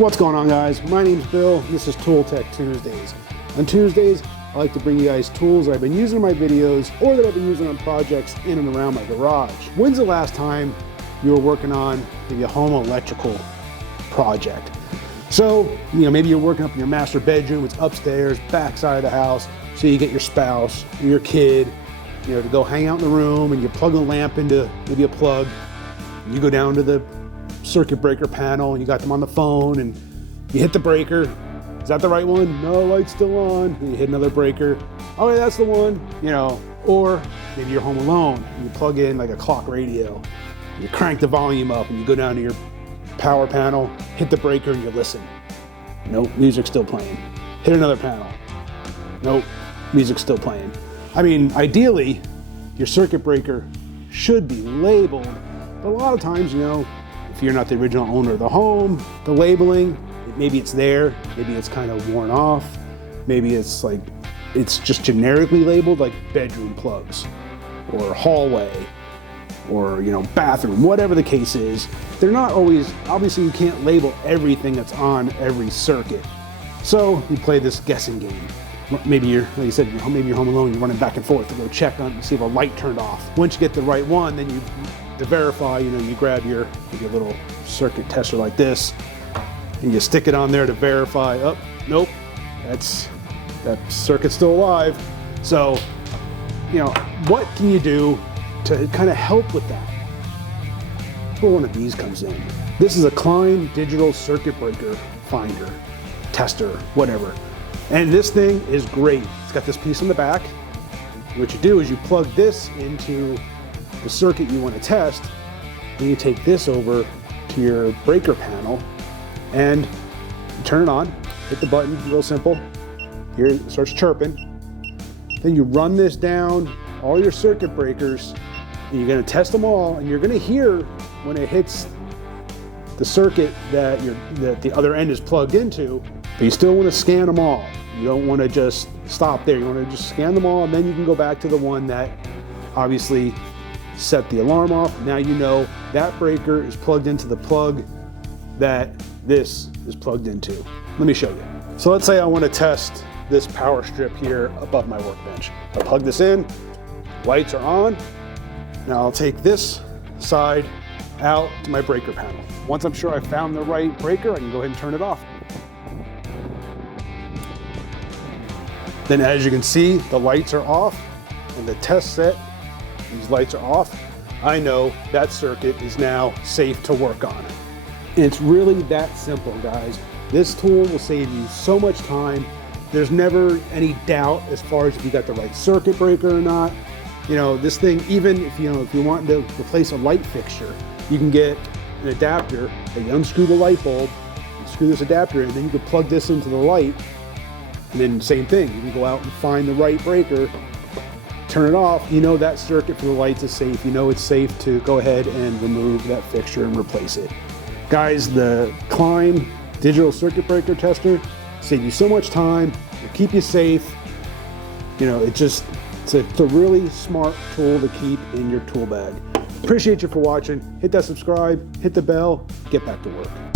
What's going on, guys? My name's Bill. This is Tool Tech Tuesdays. On Tuesdays, I like to bring you guys tools that I've been using in my videos or that I've been using on projects in and around my garage. When's the last time you were working on maybe a home electrical project? So, maybe you're working up in your master bedroom, it's upstairs, backside of the house, so you get your spouse or your kid, to go hang out in the room, and you plug a lamp into maybe a plug. You go down to the circuit breaker panel and you got them on the phone and you hit the breaker. Is that the right one? No, light's still on. And you hit another breaker. Oh, yeah, that's the one. Or maybe you're home alone and you plug in like a clock radio. You crank the volume up and you go down to your power panel, hit the breaker and you listen. Nope, music's still playing. Hit another panel. Nope, music's still playing. I mean, ideally, your circuit breaker should be labeled, but a lot of times, if you're not the original owner of the home, the labeling, maybe it's there, maybe it's kind of worn off, maybe it's just generically labeled like bedroom plugs or hallway or bathroom, whatever the case is. They're not always, obviously you can't label everything that's on every circuit. So you play this guessing game. Maybe you're, like you said, maybe you're home alone, you're running back and forth to go check on and see if a light turned off. Once you get the right one, then to verify, you grab your little circuit tester like this and you stick it on there to verify. Oh, nope, that circuit's still alive. So, what can you do to kind of help with that? That's where one of these comes in. This is a Klein digital circuit breaker finder, tester, whatever. And this thing is great. It's got this piece in the back. What you do is you plug this into the circuit you want to test, and you take this over to your breaker panel and you turn it on, hit the button, real simple. Here it starts chirping. Then you run this down all your circuit breakers, and you're going to test them all, and you're going to hear when it hits the circuit that the other end is plugged into, but you still want to scan them all. You don't want to just stop there. You want to just scan them all, and then you can go back to the one that obviously set the alarm off. Now you know that breaker is plugged into the plug that this is plugged into. Let me show you. So let's say I want to test this power strip here above my workbench. I plug this in, lights are on. Now I'll take this side out to my breaker panel. Once I'm sure I found the right breaker, I can go ahead and turn it off. Then as you can see, the lights are off and the test set, these lights are off. I know that circuit is now safe to work on. And it's really that simple, guys. This tool will save you so much time. There's never any doubt as far as if you got the right circuit breaker or not. This thing, even if you want to replace a light fixture, you can get an adapter, you unscrew the light bulb, you screw this adapter in, then you can plug this into the light. And then same thing, you can go out and find the right breaker, turn it off, that circuit for the lights is safe, it's safe to go ahead and remove that fixture and replace it. Guys, the Klein digital circuit breaker tester save you so much time, it'll keep you safe. It's a really smart tool to keep in your tool bag. Appreciate you for watching. Hit that subscribe, hit the bell, get back to work.